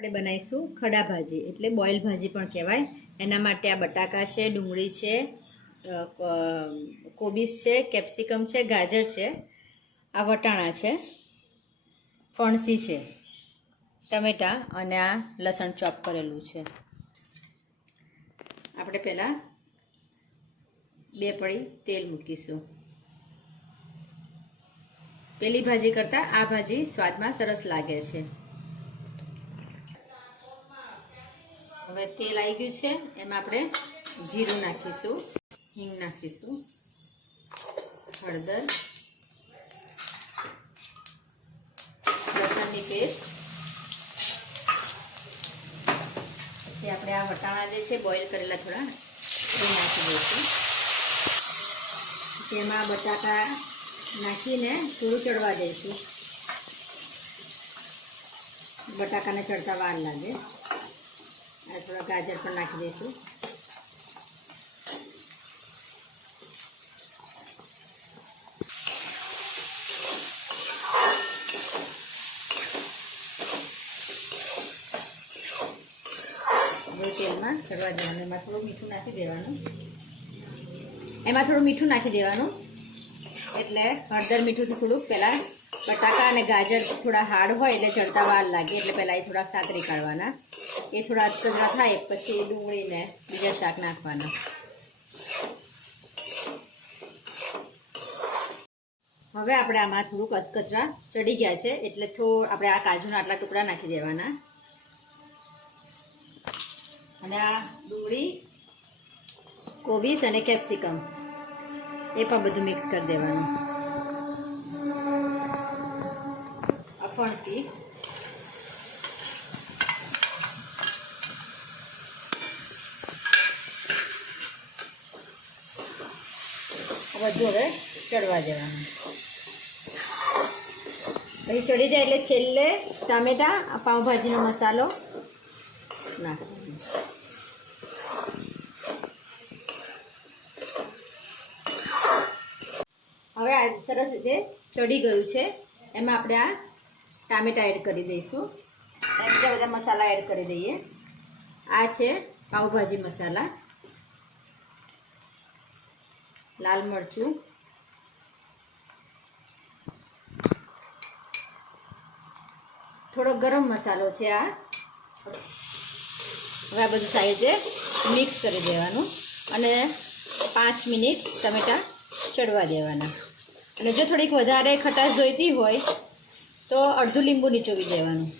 આપણે બનાવીશું ખડા ભાજી એટલે બોઇલ ભાજી પણ કહેવાય। એના માટે આ બટાકા છે, ડુંગળી છે, કોબીસ છે, કેપ્સિકમ છે, ગાજર છે, આ વટાણા છે, ફણસી છે, ટમેટાં અને આ લસણ ચોપ કરેલું છે। આપણે પહેલાં 2 પડી તેલ મૂકીશું। પેલી ભાજી કરતાં આ ભાજી સ્વાદમાં સરસ લાગે છે। હવે તેલ આવી ગયું છે, એમાં આપણે જીરું નાખીશું, હિંગ નાખીશું, હળદર, લસણની પેસ્ટ, પછી આપણે આ વટાણા જે છે બોઇલ કરેલા થોડા એ નાખી દઈશું। તેમાં બટાકા નાખીને થોડું ચડવા દઈશું। બટાકાને ચડતા વાર લાગે। આ થોડા ગાજર પણ નાખી દઈશું। હવે તેલમાં ચડવા દેવાનું। એમાં થોડું મીઠું નાખી દેવાનું। એટલે હળદર મીઠુંથી થોડુંક પહેલાં બટાકા અને ગાજર થોડા હાર્ડ હોય એટલે ચડતા વાર લાગે, એટલે પહેલાં એ થોડાક સાતરી કાઢવાના। એ થોડા અધકચરા થાય પછી ડુંગળીને બીજા શાક નાખવાના। હવે આપણે આમાં થોડુંક અધકચરા ચડી ગયા છે એટલે આપણે આ કાજુના આટલા ટુકડા નાખી દેવાના અને આ ડુંગળી, કોબીસ અને કેપ્સિકમ એ પણ બધું મિક્સ કરી દેવાનું। આ ફણસી, બધું હવે ચડવા દેવાનું। પછી ચડી જાય એટલે છેલ્લે ટામેટાં, પાઉંભાજીનો મસાલો નાખવાનો। હવે આ સરસ રીતે ચડી ગયું છે, એમાં આપણે આ ટામેટાં એડ કરી દઈશું અને બીજા બધા મસાલા એડ કરી દઈએ। આ છે પાઉંભાજી મસાલા, લાલ મરચું, થોડો ગરમ મસાલો છે આ। હવે આ બધું સાઈડે મિક્સ કરી દેવાનું અને 5 મિનિટ ટમેટાં ચડવા દેવાના। અને જો થોડીક વધારે ખટાશ જોઈતી હોય તો અડધું લીંબુ નીચોવી દેવાનું।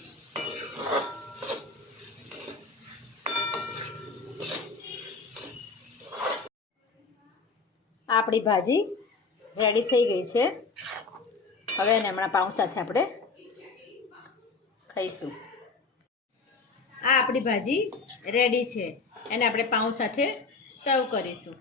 આપણી ભાજી રેડી થઈ ગઈ છે। હવે એને હમણાં પાઉં સાથે આપણે ખાઈશું। આ આપણી ભાજી રેડી છે, એને આપણે પાઉં સાથે સર્વ કરીશું।